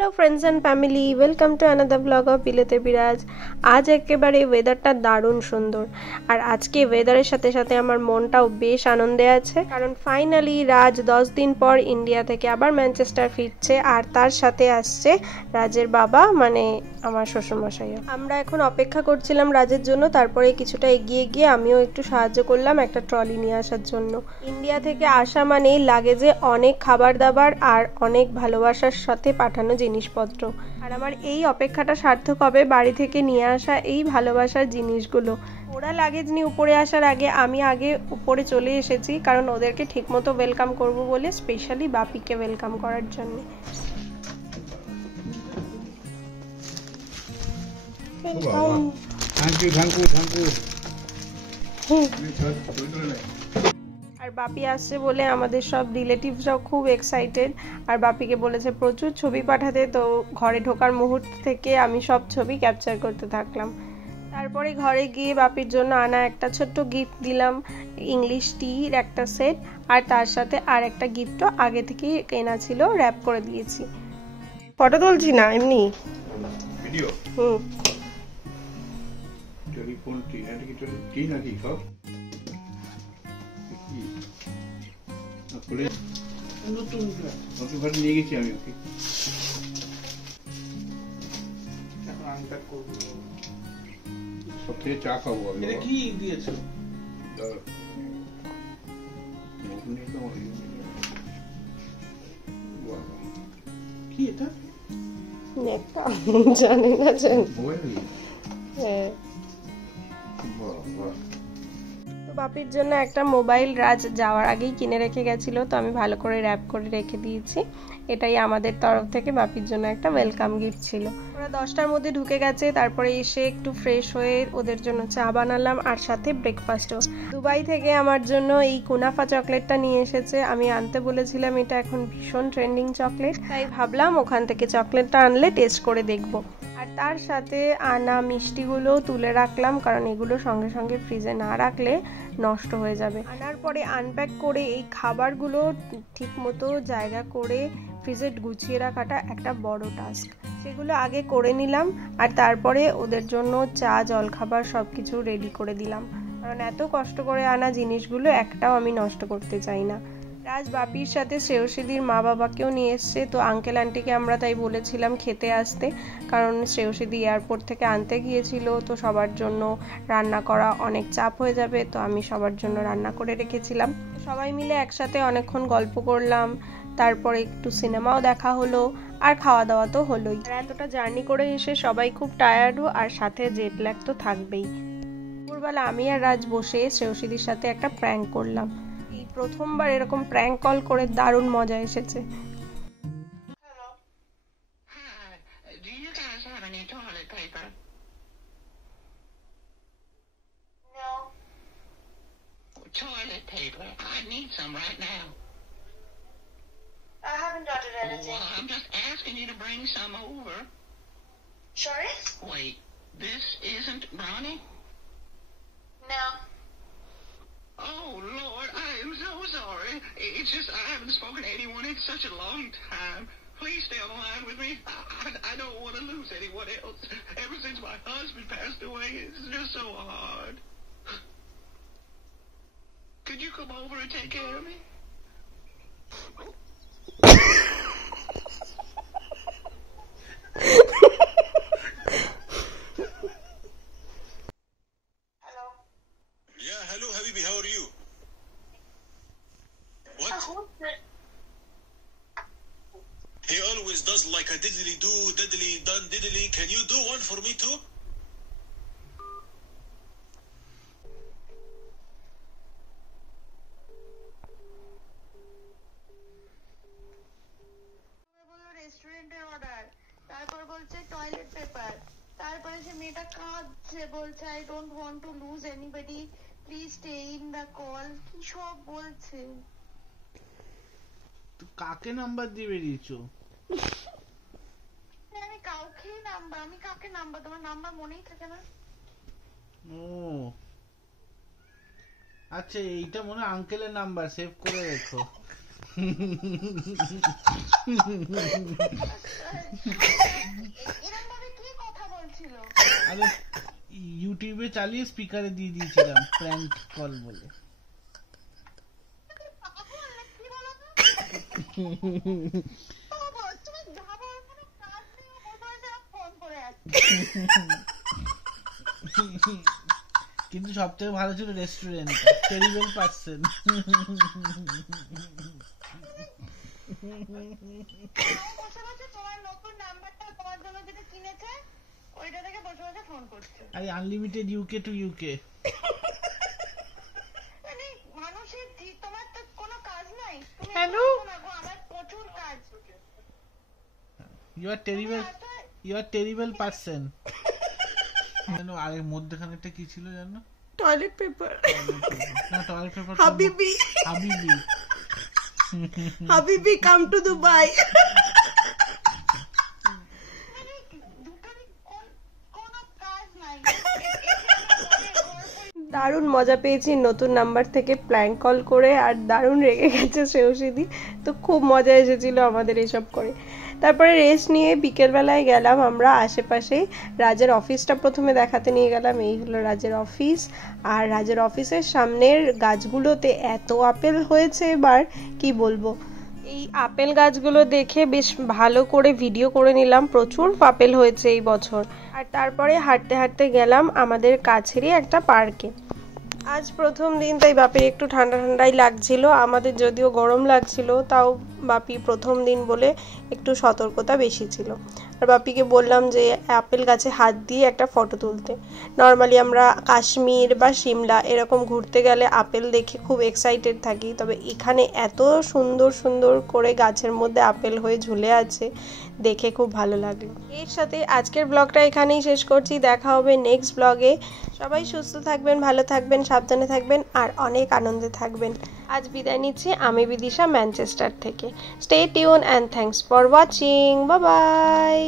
Hello friends and family, welcome to another vlog of বিলেতে বিরাজ। আজ একেবারে ওয়েদারটা দারুণ সুন্দর, আর আজকে ওয়েদারের সাথে সাথে আমার মনটাও বেশ আনন্দে আছে, কারণ ফাইনালি রাজ 10 দিন পর ইন্ডিয়া থেকে আবার ম্যানচেস্টার ফিরছে, আর তার সাথে আসছে রাজের বাবা, মানে আমার শ্বশুরমশাইও। আমরা এখন অপেক্ষা করছিলাম রাজের জন্য, তারপরে কিছুটা এগিয়ে গিয়ে আমিও একটু সাহায্য করলাম একটা ট্রলি নিয়ে আসার জন্য। ইন্ডিয়া থেকে আসা মানেই লাগেজে অনেক খাবার দাবার আর অনেক ভালোবাসার সাথে পাঠানো জিনিসপত্র, আর আমার এই অপেক্ষাটা সার্থক হবে বাড়ি থেকে নিয়ে আসা এই ভালোবাসার জিনিসগুলো। ওরা লাগেজ নিয়ে উপরে আসার আগে আমি আগে উপরে চলে এসেছি, কারণ ওদেরকে ঠিকমতো ওয়েলকাম করব বলে, স্পেশালি বাপিকে ওয়েলকাম করার জন্য। আর বাপি আসছে বলে আমাদের সব রিলেটিভসরাও খুব এক্সাইটেড, আর বাপিকে বলেছে প্রচুর ছবি পাঠাতে, তো ঘরে ঢোকার মুহূর্ত থেকে আমি সব ছবি ক্যাপচার করতে থাকলাম। তারপরে ঘরে গিয়ে বাপির জন্য আনা একটা ছোট্ট গিফট দিলাম, ইংলিশ টির একটা সেট, আর তার সাথে আর একটা গিফটও আগে থেকেই কেনা ছিল, র্যাপ করে দিয়েছি। ফটো তুলছি না, এমনি ভিডিও। টেলিফোন টি নাকি টি নাকি সব নতুন ঘরে নিয়ে গেছি আমি ওকে। এখন আনপ্যাক করবো, সব থেকে চা খাবো আমি। এটা কি দিয়েছো? কি এটা? জানি না, তো বাপির জন্য একটা মোবাইল রাজ যাওয়ার আগেই কিনে রেখে গেছিল, তো আমি ভালো করে র্যাপ করে রেখে দিয়েছি। এটাই আমাদের তরফ থেকে বাপির জন্য একটা ওয়েলকাম গিফট ছিল। ওরা 10টার মধ্যে ঢুকে গেছে, তারপরে এসে একটু ফ্রেশ হয়ে ওদের জন্য চা বানালাম, আর সাথে ব্রেকফাস্টও। দুবাই থেকে আমার জন্য এই কুনাফা চকলেটটা নিয়ে এসেছে, আমি আনতে বলেছিলাম, এটা এখন ভীষণ ট্রেন্ডিং চকলেট, তাই ভাবলাম ওখান থেকে চকলেটটা আনলে টেস্ট করে দেখব। আর তার সাথে আনা মিষ্টিগুলো তুলে রাখলাম, কারণ এগুলো সঙ্গে সঙ্গে ফ্রিজে না রাখলে নষ্ট হয়ে যাবে। আনার পরে আনপ্যাক করে এই খাবারগুলো ঠিক মতো জায়গা করে ফ্রিজে গুছিয়ে রাখাটা একটা বড় টাস্ক, সেগুলো আগে করে নিলাম, আর তারপরে ওদের জন্য চা জলখাবার সব কিছু রেডি করে দিলাম, কারণ এত কষ্ট করে আনা জিনিসগুলো একটাও আমি নষ্ট করতে চাই না। রাজ বাপির সাথে শ্রেয়সীদির মা বাবাকেও নিয়ে এসছে, তো আঙ্কেল আন্টিকে আমরা তাই বলেছিলাম খেতে আসতে, কারণ শ্রেয়সীদি এয়ারপোর্ট থেকে আনতে গিয়েছিল, তো সবার জন্য রান্না করা অনেক চাপ হয়ে যাবে, তো আমি সবার জন্য রান্না করে রেখেছিলাম। সবাই মিলে একসাথে অনেকক্ষণ গল্প করলাম, তারপরে একটু সিনেমাও দেখা হলো, আর খাওয়া দাওয়া তো হলোই। আর এতটা জার্নি করে এসে সবাই খুব টায়ার্ডও, আর সাথে জেট ল্যাগ তো থাকবেই। দুপুরবেলা আমি আর রাজ বসে শ্রেয়সীদির সাথে একটা প্র্যাঙ্ক করলাম। এই প্রথমবার এরকম প্র্যাঙ্ক কল করে দারুণ মজা এসেছে। Toilet paper. I need some right now. I haven't ordered anything. Well, I'm just asking you to bring some over. Sorry? Wait, this isn't Ronnie? No. Oh, Lord, I am so sorry. It's just I haven't spoken to anyone in such a long time. Please stay on the line with me. I don't want to lose anyone else. Ever since my husband passed away, it's just so hard. Could you come over and take care of me? Hello. Yeah, hello, Habibi, how are you? What? Who's this? He always does like a diddly do, diddly done, diddly. Can you do one for me too? রেস্টুরেন্টের order, তারপর বলছে toilet paper, তারপরে সে মেয়েটা কাঁদছে, বলছে I don't want to lose anybody, please stay in the call, কি সব বলছে। তো কাকে নাম্বার দিয়ে বেরিয়েছো? আমি কাউকে নাম্বার, আমি কাকে নাম্বার, তোমার নাম্বার মনেই থাকে না। ও আচ্ছা, এইটা মনে হয় আঙ্কেলের নাম্বার, সেভ করে রেখো। এরকম ভাবে কি কথা বলছিল? আরে ইউটিউবে চালিয়ে স্পিকারে দিয়ে দিয়েছিলাম প্র্যাঙ্ক কল বলে। কি বলো তো? বাবা, তুমি ভাবো এখানে কাজ নেই, মোবাইলে ফোন করে আসছে। কিন্তু সব থেকে ভালো ছিল রেস্টুরেন্ট, টেরিবল পার্সন। বসে বসে তোমার নতুন নাম্বারটা তোমার জন্য যেটা কিনেছে ওইটা থেকে বসে বসে ফোন করছে। আরে আনলিমিটেড ইউকে টু ইউকে। মানে মানুষের তোমার তো কোনো কাজ নাই, তুমি হ্যালো? না গো, আমার প্রচুর কাজ। You are terrible, you are terrible person. জানো আরে মধ্যখানেরটা কি ছিল জানো? Toilet paper. না টয়লেট পেপার, হাবিবি, হাবিবি। হাবিবি কাম টু দুবাই। মানে দুটোরই কোনো কাজ নাই। দারুণ মজা পেয়েছি নতুন নাম্বার থেকে প্ল্যাঙ্ক কল করে, আর দারুণ রেগে গেছে শ্রেয়সীদি। তো খুব মজা এসেছিল আমাদের এসব করে। তারপরে রেস্ট নিয়ে বিকেলবেলায় গেলাম আমরা আশেপাশেই রাজের অফিসটা প্রথমে দেখাতে নিয়ে গেলাম। এই হলো রাজের অফিস, আর রাজের অফিসের সামনের গাছগুলোতে এত আপেল হয়েছে এবার কি বলবো। এই আপেল গাছগুলো দেখে বেশ ভালো করে ভিডিও করে নিলাম, প্রচুর আপেল হয়েছে এই বছর। আর তারপরে হাঁটতে হাঁটতে গেলাম আমাদের কাছেরই একটা পার্কে। আজ প্রথম দিন, তাই বাপির একটু ঠান্ডা ঠান্ডাই লাগছিল, আমাদের যদিও গরম লাগছিল, তাও বাপি প্রথম দিন বলে একটু সতর্কতা বেশি ছিল। আর বাপিকে বললাম যে আপেল গাছে হাত দিয়ে একটা ফটো তুলতে। নর্মালি আমরা কাশ্মীর বা সিমলা এরকম ঘুরতে গেলে আপেল দেখে খুব এক্সাইটেড থাকি, তবে এখানে এত সুন্দর সুন্দর করে গাছের মধ্যে আপেল হয়ে ঝুলে আছে, দেখে খুব ভালো লাগলো। এর সাথে আজকের ব্লগটা এখানেই শেষ করছি, দেখা হবে নেক্সট ব্লগে। সবাই সুস্থ থাকবেন, ভালো থাকবেন, সাবধানে থাকবেন আর অনেক আনন্দে থাকবেন। আজ বিদায় নিচ্ছি আমি বিদিশা ম্যানচেস্টার থেকে। Stay tune and thanks for watching. Bye bye.